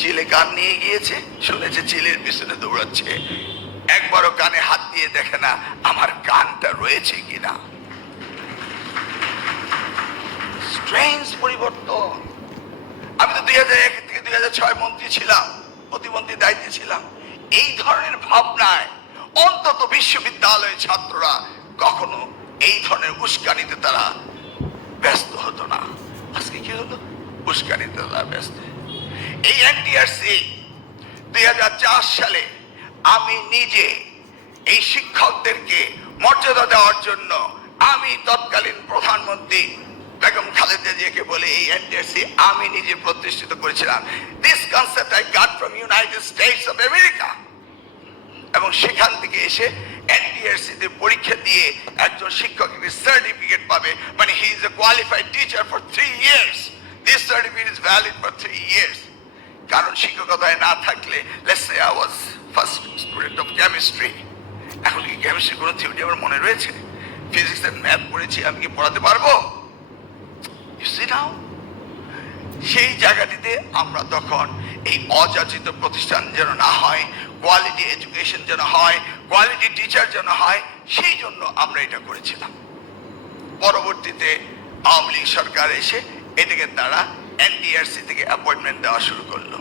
চিলে কান নিয়ে গিয়েছে, শুনেছে চিলের পিছনে দৌড়াচ্ছে, একবারও কানে হাত দিয়ে দেখে না আমার কানটা রয়েছে কিনা। স্ট্রেঞ্জ পরিবর্তন। আমি তো 2001 থেকে 2006 মন্ত্রী ছিলাম, প্রতিমন্ত্রীর দায়িত্বে ছিলাম। এই ধরনের ভাবনায় অন্তত বিশ্ববিদ্যালয়ের ছাত্ররা কখনো এই ধরনের উস্কানিতে তারা ব্যস্ত হতো না। আজকে কি হলো? উস্কানিতে তারা ব্যস্ত। এই এনটিআরসি 2004 সালে আমি নিজে এই শিক্ষকদেরকে মর্যাদা দেওয়ার জন্য আমি তৎকালীন প্রধানমন্ত্রী বেগম খালেদা জিয়াকে বলে এই এনটিআরসি আমি নিজে প্রতিষ্ঠিত করেছিলাম। This concept I got from United states of America. এবং সেখান থেকে এসে এনটিআরসি তে পরীক্ষা দিয়ে একজন শিক্ষক সার্টিফিকেট পাবে, মানে he is a qualified teacher for 3 years. This certificate is valid for 3 years. কারণ শিক্ষকতায় না থাকলে, let's say I was first student of chemistry, এখন কি কেমিস্ট্রি কোনো থিওরি আমার মনে রয়েছে? ফিজিক্স এন্ড ম্যাথ পড়েছি, আমি কি পড়াতে পারবো? ইউ সি নাও, সেই জায়গাটিতে আমরা তখন এই অযাচিত প্রতিষ্ঠান যেন না হয়, কোয়ালিটি এডুকেশন যেন হয়, কোয়ালিটি টিচার যেন হয়, সেই জন্য আমরা এটা করেছিলাম। পরবর্তীতে আওয়ামী লীগ সরকার এসে এটাকে তারা এনটিআরসি থেকে অ্যাপয়েন্টমেন্ট দেওয়া শুরু করলো।